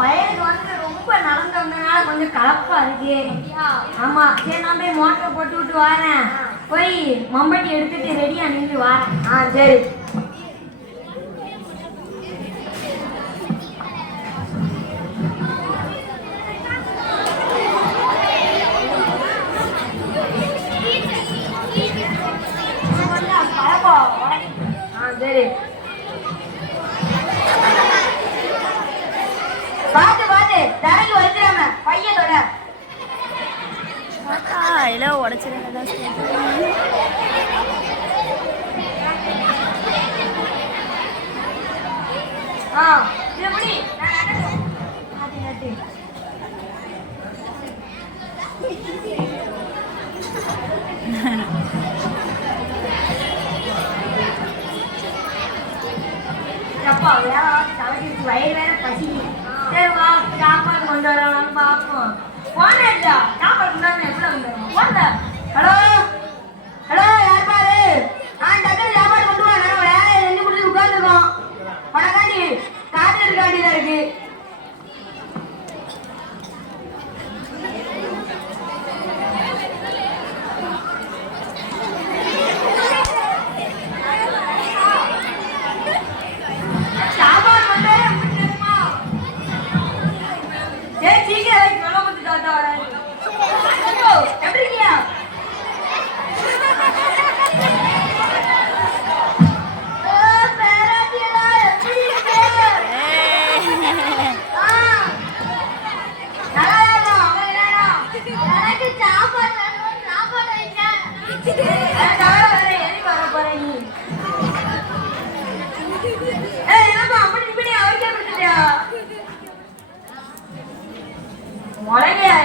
வயலுக்கு வந்து ரொம்ப நடந்து வந்ததுனால கொஞ்சம் கலப்பா இருக்கு. ஆமா, சரி நான் போய் மோட்டரை போட்டு விட்டு வரேன். போய் மம்பட்டி எடுத்துட்டு ரெடியா நின்று வரேன். சரி. சரி, பாத்து பாத்து தரைக்கு வச்சிடாம பையனோட எல்லாம் உடச்சிருந்தா. இது எப்படி அப்பா வேற தலைக்கு வயிறு வேற பசி. சரி வா, சாப்பாடு கொண்டு வரலாம்னு பார்ப்போம். போன இல்ல சாப்பாடு கொண்டாந்து எப்படி வந்துடும் போன. ஹலோ ஹலோ, யார் பாரு? டக்குனு சாப்பாடு கொண்டு வா. நான் வேலை ரெண்டு முடிச்சு உட்காந்துருக்கோம். உனக்காண்டி காத்து இருக்க வேண்டியதா இருக்கு.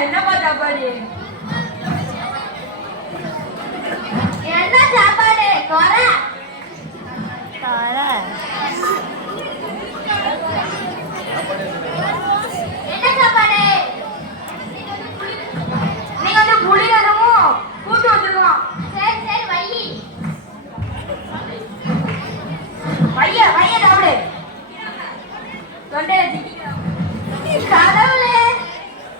என்னப்பா சாப்பாடு? என்ன சாப்பாடு? கொரை என்ன சாப்பாடு? நீங்க வந்து புளி ரசமும் கூட்டு வச்சிருக்கோம். சரி சரி, வைய வைய சாப்பிடு. தொண்டையில கடவுளே,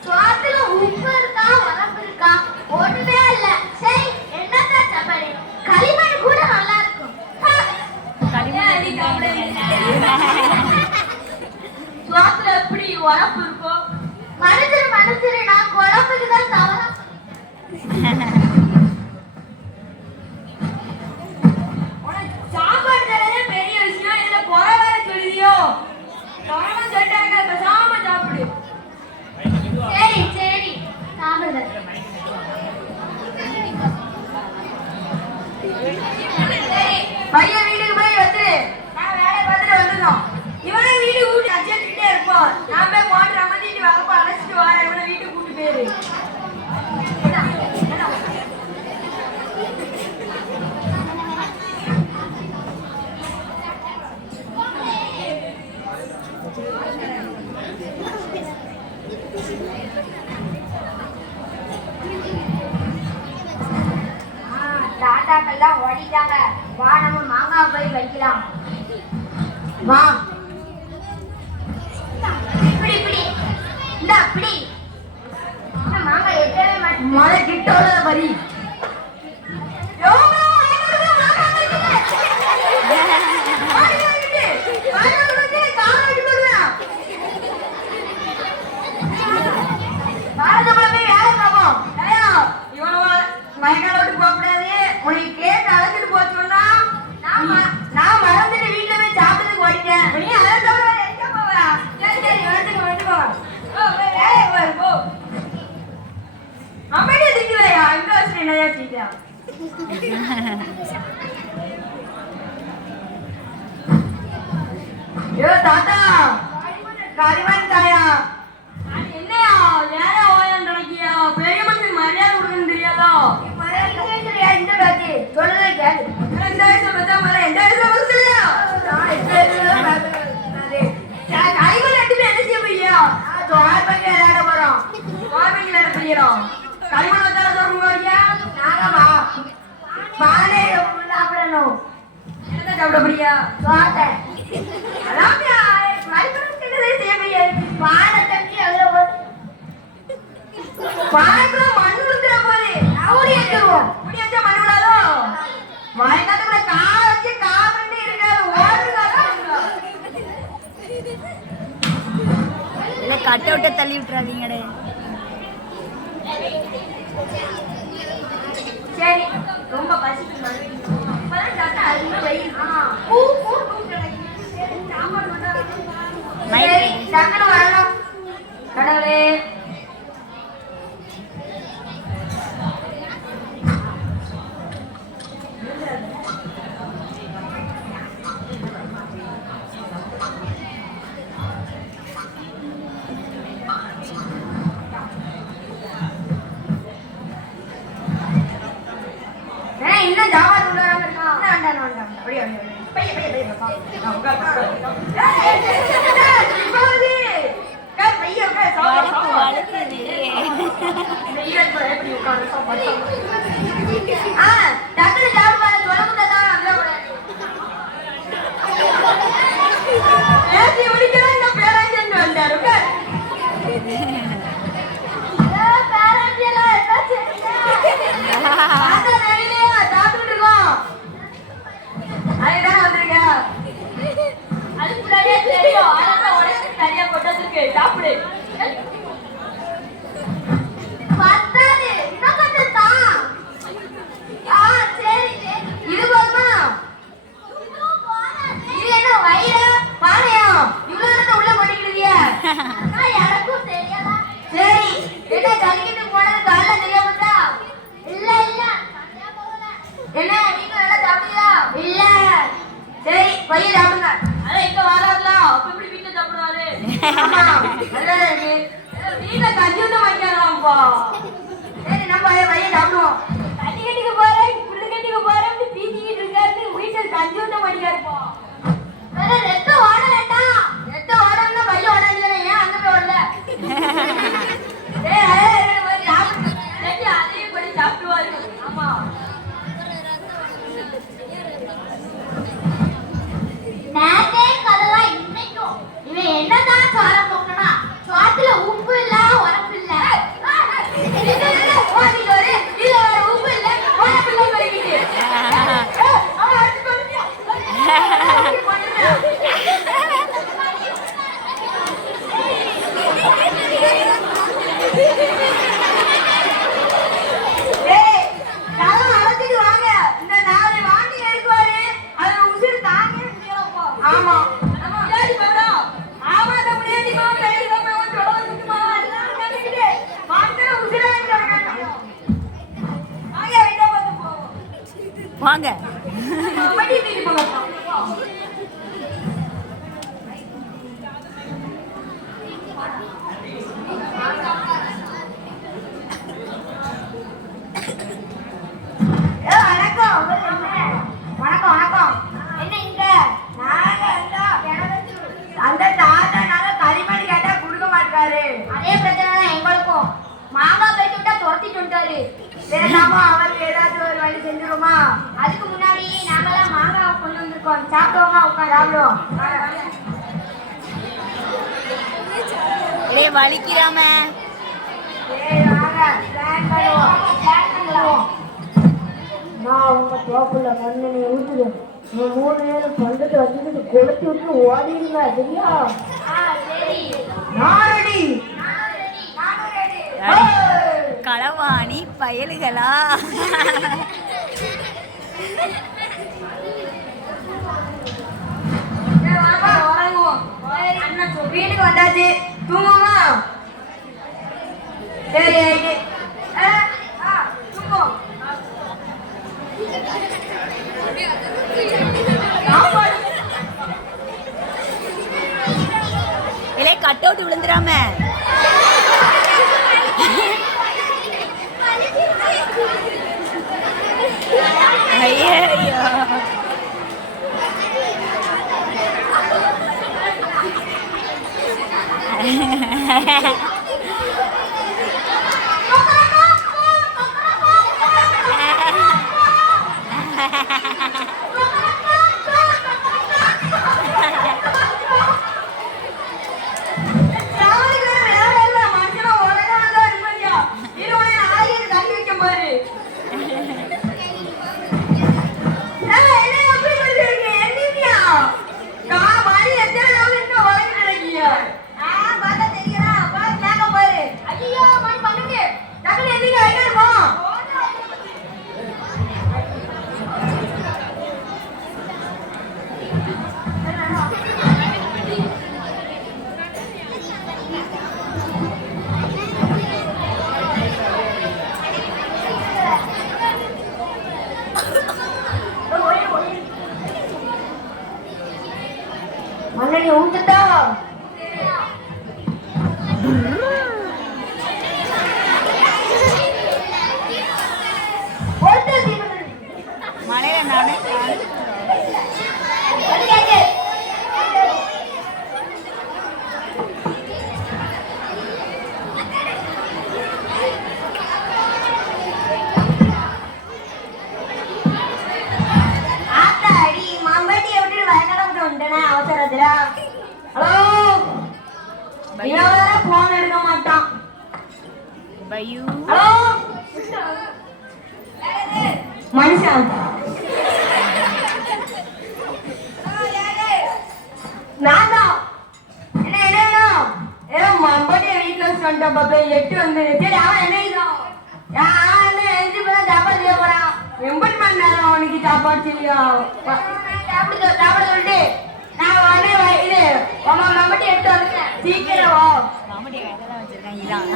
சோத்துல உப்பு இருக்கா உரப்பு இருக்கா? ஒண்ணுமே இல்ல. சரி, என்னதான் சாப்பாடு? களிமண் கூட நல்லா இருக்கும். சோத்துல எப்படி உரப்பு இருக்கும்? மனுஷரு நான் குழம்புக்கு தான் தவறா. சாப்பாடு தரதே பெரிய விஷயம், இதுல குறை வேற சொல்லியோ? கவனம் சொல்லிட்டாங்க, பேசாம சாப்பிடு. சரி சரி, சாப்பிடுங்க. பையன் வீட்டுக்கு போய் வச்சுரு, நான் வேலையை பார்த்துட்டு வந்துடும். இவனை வீட்டுக்கு கூட்டி அடிச்சுட்டே இருப்போம். நான் போய் மோட்டர் அமர்த்திட்டு வகப்ப அழைச்சிட்டு வரேன். இவனை வீட்டுக்கு கூட்டி போயிரு. டாட்டாக்கெல்லாம் ஓடிட்டாங்க. வா, நம்ம மாங்காய் போய் வைக்கலாம். வா, இப்படி இப்படி இந்த அப்படி மாங்காய் எட்டவே மாட்டேன். மழை கிட்டோட பரி மயக்கால விட்டு போக கூடாது. உனக்கு கேட்டு அழைச்சிட்டு போச்சோம்னா நான் மறந்துட்டு வீட்டுல போய் சாப்பிட்டதுக்கு ஓடிட்டேன். நீ அதை தவிர எங்க போவ? சரி சரி, வந்துட்டு போ. அமைதியா திக்கலையா? இந்த வருஷம் என்னையா சீட்டா? ஐயோ தாத்தா, கரிமன் தாயா, என்னையா வேற ஓயம் நினைக்கியா? பெரிய மனுஷன் மரியாதை கொடுக்கணும் தெரியாதோ? இந்த பேச்சு சொல்லுதே கேளு. 2 வயசு பச்சா மர 2 வயசு பசலையா? கைகள் ரெண்டுமே என்ன செய்ய போய்யா? ஆர்பங்க விளையாட போறோம். ஆர்பங்க விளையாட போயிடும். களிமண் வந்தால சொல்லுங்க. நாங்கம்மா பானை சாப்பிடணும். என்னதான் சாப்பிட போறியா? அதான் களிமண் செய்ய போய் பானை கட்ட விட்ட தள்ளி விட்டுறாதீங்கடே. சரி, ரொம்ப பசிக்கு வரணும் கடவுளே. இன்னும் ஜாவா தூளாம இருக்கா? அப்படியே பைய பைய பைய சாப்பிடு. இது போதுமா? இது என்ன வயிறு பானையம் இவ்வளவு உள்ள போட்டுக்கிறிய? எனக்கும் தெரியல. சரி, என்ன கலிக்கிட்டு போனது காலைல தெரியாமட்டா? இல்ல இல்ல என்ன நீங்க நல்லா சாப்பிடுறியா? இல்ல. சரி, பைய சாப்பிடுங்க. அட இங்க வராதுல அப்ப எப்படி வீட்ல சாப்பிடுவாரு? ஆமா நல்லதா இருக்கு. வீட்ல கஞ்சி ஊத்த மாட்டாங்களாம்பா. சரி நம்ம பைய சாப்பிடுவோம். கட்டி கட்டிக்க போறேன் புல்லு கட்டிக்க போறேன் பீச்சிக்கிட்டு இருக்காரு. வீட்ல கஞ்சி ஊத்த மாட்டாருப்பா. வேற ரெத்த ஓட வேண்டாம். ரெத்த ஓடணும்னா பைய ஓடாதுல ஏன் அங்க போய் ஓடல? ஏய் அதையும் போய் சாப்பிடுவாரு. ஆமா நேத்தே கதெல்லாம் இன்னைக்கும் இவன் என்னதான் சோரம் போக்கனா சோத்துல உப்பு இல்ல உரப்பு இல்ல உப்பு இல்ல உரப்பு இல்ல சொல்லிக்கிட்டு வாங்க அந்த தாத்தா நாங்க களிமண் கேட்டா கொடுக்க மாட்டாரு. அதே பிரச்சனை தான் எங்களுக்கும். மாங்காய் பறிச்சு விட்டா துரத்திட்டு வந்துட்டாரு. வேண்டாமா அவருக்கு ஏதாச்சும் ஒரு வழி செஞ்சிருமா? அதுக்கு முன்னாடி நாங்கெல்லாம் மாங்காய் கொண்டு வந்திருக்கோம். சாப்பிடுவோமா? உட்காந்து சாப்பிடுவோம். வலிக்கிறாம நான் உங்க தோப்புல மண்ணு ஊத்துது. 3 நேரம் பண்டத்தை வச்சுட்டு கொளுத்தி விட்டு ஓடிடுங்க. சரியா? நாரடி களவாணி பயலுகளா? வீட்டுக்கு வந்தாச்சு. தூங்குமா? சரி தூங்கும். இல்ல கட் அவுட் விழுந்துராம. ஐயோ பார்த்தா தெரியுதா? இவன் வேற போன் எடுக்க மாட்டான். பையு ஹலோ மனுஷன் நான் தான். என்ன என்ன வேணும்? ஏதோ மம்பட்டிய வீட்டுல வந்துட்டேன் பாப்பா. 8 வந்து சரி அவன் என்ன செய்தான்? என்ன எழுதி போய் சாப்பாடு செய்ய போறான். 80 மணி நேரம் அவனுக்கு சாப்பாடு செய்யா. சாப்பாடு சொல்லிட்டு நான் உடனே இது உங்க மம்பட்டி 8 வந்து சீக்கிரம் வா. மாமடி வேலை வச்சிருக்காங்க இதான்.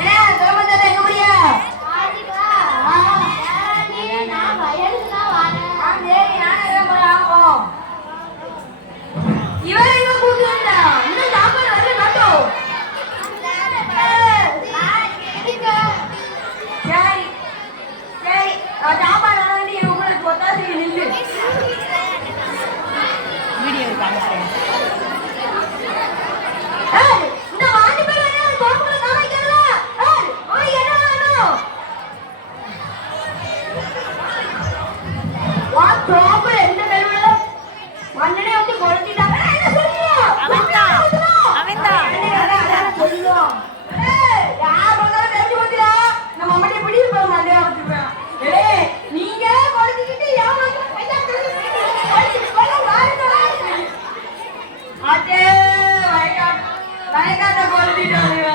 என்ன திரும்ப எங்க முடியா இவன் எங்க கூட்டு வந்தா இன்னும் சாப்பாடு வரல காட்டும். சரி சரி சாப்பாடு வந்து என் உங்களுக்கு ஒத்தாசி நின்று வீடியோ காமிக்கிறேன். இந்த வாண்டி பேர் என்ன கோபுல காமிக்கல. ஓய் என்ன வேணும்? வா கோபுல எந்த பேருல மண்ணனே வந்து கொளுத்திட்டாங்க. என்ன சொல்றியா? அவன்தான் சொல்லுவோம். யார் வந்தாலும் தெரிஞ்சு போச்சுடா. நம்ம அம்மாட்ட பிடி போற மாதிரி வச்சிருப்பேன். ஏய் நீங்க கொளுத்திக்கிட்டு யார் வந்து கையா கொளுத்தி கொள்ள வாருங்க. அதே வயக்காட்ட கொளுத்திட்டாங்க.